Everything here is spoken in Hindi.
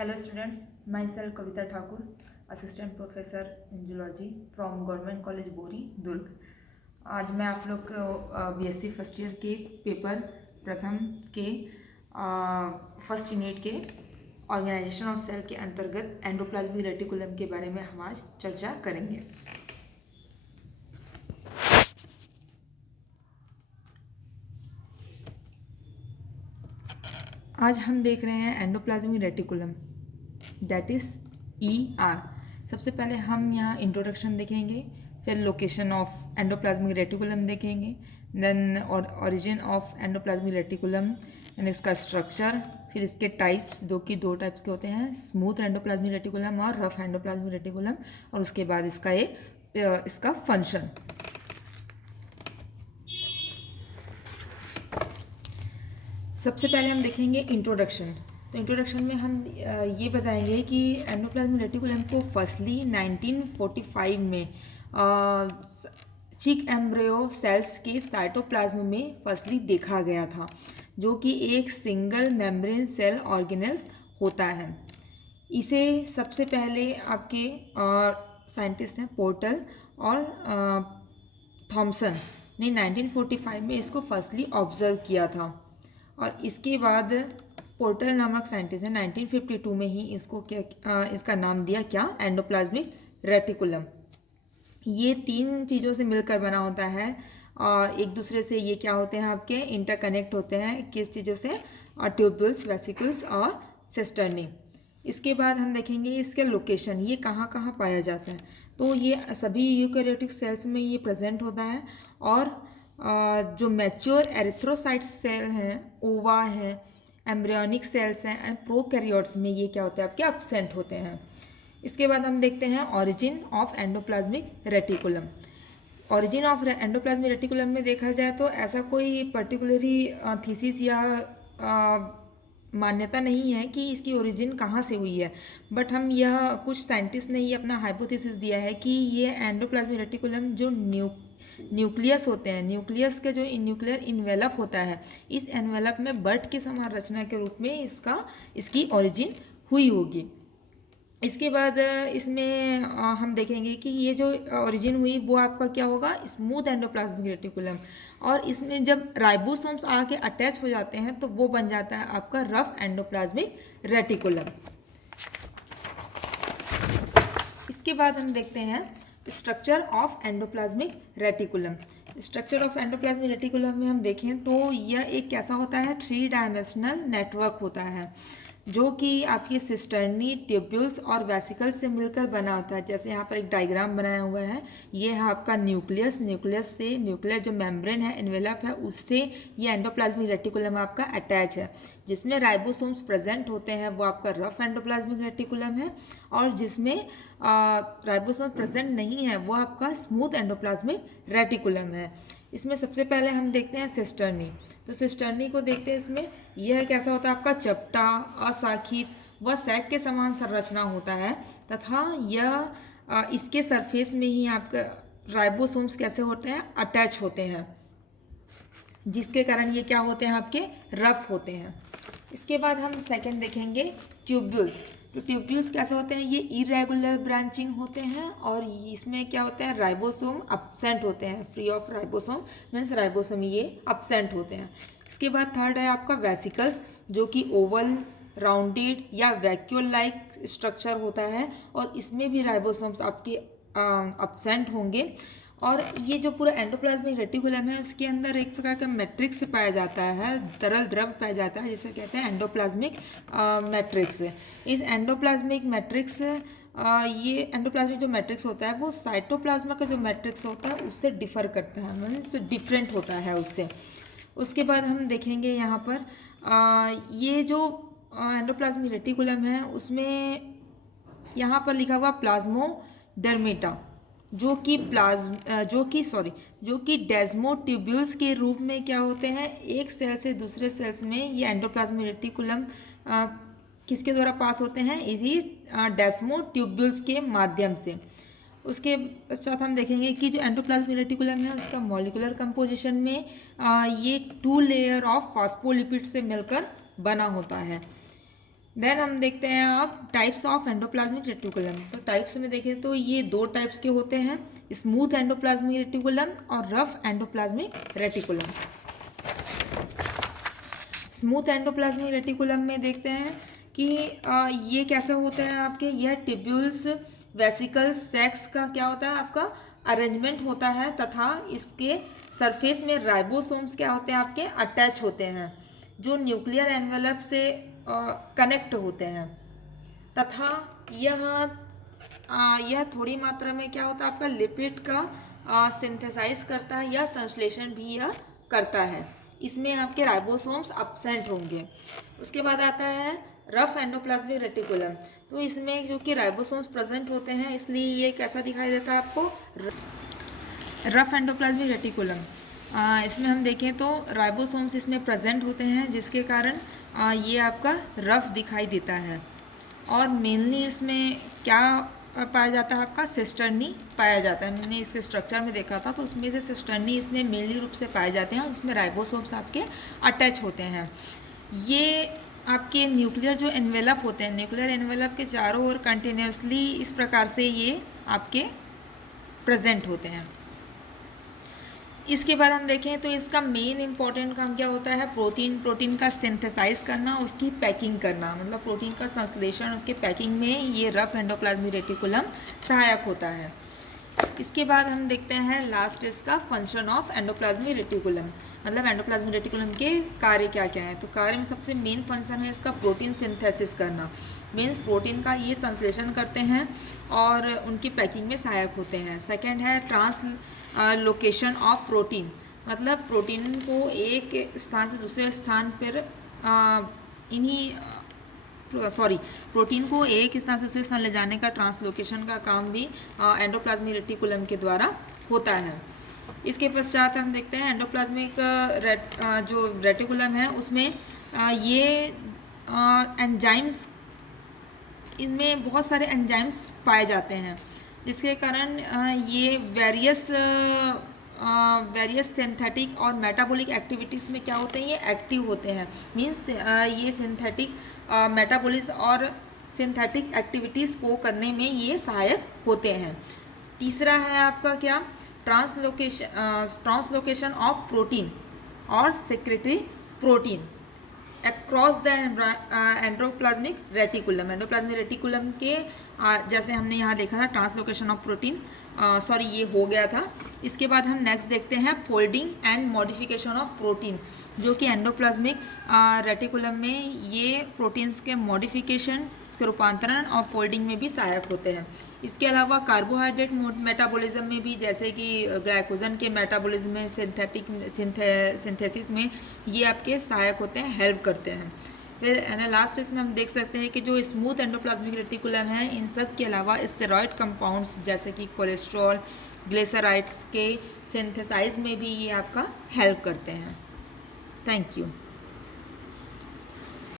Hello students, myself Kavita Thakur, Assistant Professor in Zoology from Government College बोरी दुर्ग। आज मैं आप लोग को बीएससी फर्स्ट ईयर के पेपर प्रथम के फर्स्ट यूनिट के ऑर्गेनाइजेशन ऑफ सेल के अंतर्गत एंडोप्लाज्मिक रेटिकुलम के बारे में हम आज चर्चा करेंगे। आज हम देख रहे हैं endoplasmic reticulum, that is ER। सबसे पहले हम यहाँ इंट्रोडक्शन देखेंगे, फिर लोकेशन ऑफ एंडोप्लाज्मिक रेटिकुलम देखेंगे, then origin of endoplasmic reticulum and इसका स्ट्रक्चर, फिर इसके टाइप्स जो कि दो टाइप्स के होते हैं, स्मूथ एंडोप्लाज्मिक रेटिकुलम और रफ एंडोप्लाज्मिक रेटिकुलम, और उसके बाद इसका फंक्शन। सबसे पहले हम देखेंगे इंट्रोडक्शन। तो इंट्रोडक्शन में हम ये बताएंगे कि एंडोप्लाज्मिक रेटिकुलम को फर्स्टली 1945 में चिक एम्ब्रियो सेल्स के साइटोप्लाज्म में फर्स्टली देखा गया था, जो कि एक सिंगल मेम्ब्रेन सेल ऑर्गेनेल्स होता है। इसे सबसे पहले आपके साइंटिस्ट हैं पोर्टर और थॉमसन ने 1945 में इसको फर्स्टली ऑब्जर्व किया था, और इसके बाद पोर्टर नामक साइंटिस्ट ने 1952 में ही इसका नाम दिया क्या, एंडोप्लाज्मिक रेटिकुलम। ये तीन चीज़ों से मिलकर बना होता है और एक दूसरे से ये क्या होते हैं, आपके इंटरकनेक्ट होते हैं। किस चीज़ों से? ट्यूब्यूल्स, वेसिकल्स और सिस्टर्नी। इसके बाद हम देखेंगे इसके लोकेशन, ये कहाँ कहाँ पाया जाता है। तो ये सभी यूकैरियोटिक सेल्स में ये प्रेजेंट होता है, और जो मैच्योर एरिथ्रोसाइट सेल हैं, ओवा हैं, एम्ब्रियोनिक सेल्स हैं एंड प्रोकैरियोट्स में ये क्या होते हैं, आपके एब्सेंट होते हैं। इसके बाद हम देखते हैं origin of endoplasmic reticulum. Origin of endoplasmic reticulum में देखा जाए तो ऐसा कोई पर्टिकुलरी थीसिस या मान्यता नहीं है कि इसकी ओरिजिन कहाँ से हुई है, बट हम यह कुछ साइंटिस्ट ने ये अपना हाइपोथेसिस दिया है कि ये एंडोप्लाज्मिक रेटिकुलम जो न्यूक्लियस होते हैं, न्यूक्लियस का जो न्यूक्लियर इन्वेलप होता है, इस एनवेलप में बर्ड के समान रचना के रूप में इसकी ओरिजिन हुई होगी। इसके बाद इसमें हम देखेंगे कि ये जो ओरिजिन हुई वो आपका क्या होगा, स्मूथ एंडोप्लाज्मिक रेटिकुलम, और इसमें जब राइबोसोम्स आके अटैच हो जाते हैं तो वो बन जाता है आपका रफ एंडोप्लाज्मिक रेटिकुलम। इसके बाद हम देखते हैं structure of endoplasmic reticulum. Structure of endoplasmic reticulum में हम देखें तो यह एक कैसा होता है, 3 डायमेंशनल नेटवर्क होता है, जो कि आपके सिस्टर्नी, ट्यूब्यूल्स और वेसिकल्स से मिलकर बना होता है। जैसे यहाँ पर एक डायग्राम बनाया हुआ है, ये है आपका न्यूक्लियस, न्यूक्लियस से न्यूक्लियर जो मेम्ब्रेन है, इन्वेलप है, उससे ये एंडोप्लाज्मिक रेटिकुलम आपका अटैच है। जिसमें राइबोसोम्स प्रेजेंट होते हैं वो आपका रफ एंडोप्लाज्मिक रेटिकुलम है, और जिसमें राइबोसोम्स प्रेजेंट नहीं है वो आपका स्मूथ एंडोप्लाज्मिक रेटिकुलम है। इसमें सबसे पहले हम देखते हैं सिस्टर्नी। तो सिस्टर्नी को देखते हैं, इसमें यह कैसा होता है, आपका चपटा, अशाखित व सैक के समान संरचना होता है, तथा यह इसके सरफेस में ही आपका राइबोसोम्स कैसे होते हैं, अटैच होते हैं, जिसके कारण ये क्या होते हैं, आपके रफ होते हैं। इसके बाद हम सेकंड देखेंगे ट्यूब्यूल्स। तो ट्यूब्यूल्स कैसे होते हैं, ये इरेगुलर ब्रांचिंग होते हैं, और इसमें क्या होता है, राइबोसोम अब्सेंट होते हैं, free of ribosome means ribosome ये अब्सेंट होते हैं। इसके बाद थर्ड है आपका वेसिकल्स, जो कि ओवल, राउंडेड या वैक्यूल लाइक स्ट्रक्चर होता है, और इसमें भी राइबोसोम्स आपके अब्सेंट होंगे। और ये जो पूरा एंडोप्लाज्मिक रेटिकुलम है, इसके अंदर एक प्रकार का मैट्रिक्स पाया जाता है, तरल द्रव पाया जाता है, जिसे कहते हैं एंडोप्लाज्मिक मैट्रिक्स। इस एंडोप्लाज्मिक मैट्रिक्स ये एंडोप्लाज्मिक जो मैट्रिक्स होता है वो साइटोप्लाज्मा का जो मैट्रिक्स होता है उससे डिफर करता है, मीन्स डिफरेंट होता है उससे। उसके बाद हम देखेंगे यहाँ पर ये जो एंडोप्लाज्मिक रेटिकुलम है उसमें यहाँ पर लिखा हुआ प्लाज्मोडर्मेटा, जो कि डेस्मोट्यूब्यूल्स के रूप में क्या होते हैं, एक सेल से दूसरे सेल्स में ये एंडोप्लाज्मिक रेटिकुलम किसके द्वारा पास होते हैं, इसी डेस्मोट्यूब्यूल्स के माध्यम से। उसके पश्चात हम देखेंगे कि जो एंडोप्लाज्मिक रेटिकुलम है उसका मॉलिक्यूलर कंपोजिशन में ये 2 लेयर ऑफ फॉस्फोलिपिड से मिलकर बना होता है। देन हम देखते हैं अब टाइप्स ऑफ एंडोप्लाज्मिक रेटिकुलम। तो टाइप्स में देखें तो ये दो टाइप्स के होते हैं, स्मूथ एंडोप्लाज्मिक रेटिकुलम और rough endoplasmic reticulum. Smooth endoplasmic reticulum में देखते हैं कि ये कैसा होता है आपके, यह टिब्यूल्स, वेसिकल्स, सेक्स का क्या होता है आपका अरेंजमेंट होता है, तथा इसके सरफेस में राइबोसोम्स क्या होते हैं आपके अटैच होते हैं, जो न्यूक्लियर एनवेलप से कनेक्ट होते हैं, तथा यह थोड़ी मात्रा में क्या होता है आपका लिपिड का सिंथेसाइज करता है या संश्लेषण भी यह करता है। इसमें आपके राइबोसोम्स अब्सेंट होंगे। उसके बाद आता है रफ एंडोप्लाज्मिक रेटिकुलम। तो इसमें जो कि राइबोसोम्स प्रेजेंट होते हैं, इसलिए ये कैसा दिखाई देता है आपको, रफ एंडोप्लाज्मिक रेटिकुलम। इसमें हम देखें तो राइबोसोम्स इसमें प्रेजेंट होते हैं, जिसके कारण ये आपका रफ दिखाई देता है। और मेनली इसमें क्या पाया जाता है आपका, सिस्टर्नी पाया जाता है। मैंने इसके स्ट्रक्चर में देखा था, तो उसमें से सिस्टर्नी इसमें मेनली रूप से पाए जाते हैं, उसमें राइबोसोम्स आपके अटैच होते हैं। ये आपके न्यूक्लियर जो एनवेलप होते हैं, न्यूक्लियर एनवेलप के चारों ओर कंटिन्यूसली इस प्रकार से ये आपके प्रेजेंट होते हैं। इसके बाद हम देखें तो इसका मेन इंपॉर्टेंट काम क्या होता है, प्रोटीन का सिंथेसाइज करना, उसकी पैकिंग करना, मतलब प्रोटीन का संश्लेषण, उसके पैकिंग में ये रफ एंडोप्लाज्मिक रेटिकुलम सहायक होता है। इसके बाद हम देखते हैं लास्ट इसका फंक्शन ऑफ एंडोप्लाज्मिक रेटिकुलम, मतलब एंडोप्लाज्मिक रेटिकुलम के कार्य क्या क्या है। तो कार्य में सबसे मेन फंक्शन है इसका प्रोटीन सिंथेसिस करना, मीन्स प्रोटीन का ये संश्लेषण करते हैं और उनकी पैकिंग में सहायक होते हैं। सेकेंड है ट्रांसलोकेशन ऑफ प्रोटीन, मतलब प्रोटीन को एक स्थान से दूसरे स्थान पर प्रोटीन को एक स्थान से दूसरे स्थान ले जाने का ट्रांसलोकेशन का काम भी एंडोप्लाज्मिक रेटिकुलम के द्वारा होता है। इसके पश्चात हम देखते हैं एंडोप्लाज्मिक जो रेटिकुलम है उसमें ये एंजाइम्स, इनमें बहुत सारे एंजाइम्स पाए जाते हैं, जिसके कारण ये वेरियस सिंथेटिक और मेटाबॉलिक एक्टिविटीज़ में क्या होते हैं, ये एक्टिव होते हैं। मीन्स ये सिंथेटिक मेटाबॉलिज्म और सिंथेटिक एक्टिविटीज़ को करने में ये सहायक होते हैं। तीसरा है आपका क्या, ट्रांसलोकेशन ऑफ प्रोटीन और secretary protein across the endoplasmic reticulum. Endoplasmic reticulum के जैसे हमने यहाँ देखा था ट्रांसलोकेशन ऑफ प्रोटीन, ये हो गया था। इसके बाद हम नेक्स्ट देखते हैं folding and modification of protein, जो कि एंडोप्लाज्मिक रेटिकुलम में ये प्रोटीन्स के मॉडिफिकेशन, इसके रूपांतरण और फोल्डिंग में भी सहायक होते हैं। इसके अलावा कार्बोहाइड्रेट मेटाबॉलिज्म में भी, जैसे कि ग्लाइकोजन के मेटाबॉलिज्म में, सिंथेसिस में ये आपके सहायक होते हैं, हेल्प करते हैं। फिर लास्ट इसमें हम देख सकते हैं कि जो स्मूथ एंडोप्लाज्मिक रेटिकुलम है, इन सब के अलावा स्टेरॉयड कंपाउंड्स जैसे कि कोलेस्ट्रॉल, ग्लिसराइड्स के सिंथेसाइज में भी ये आपका हेल्प करते हैं। Thank you.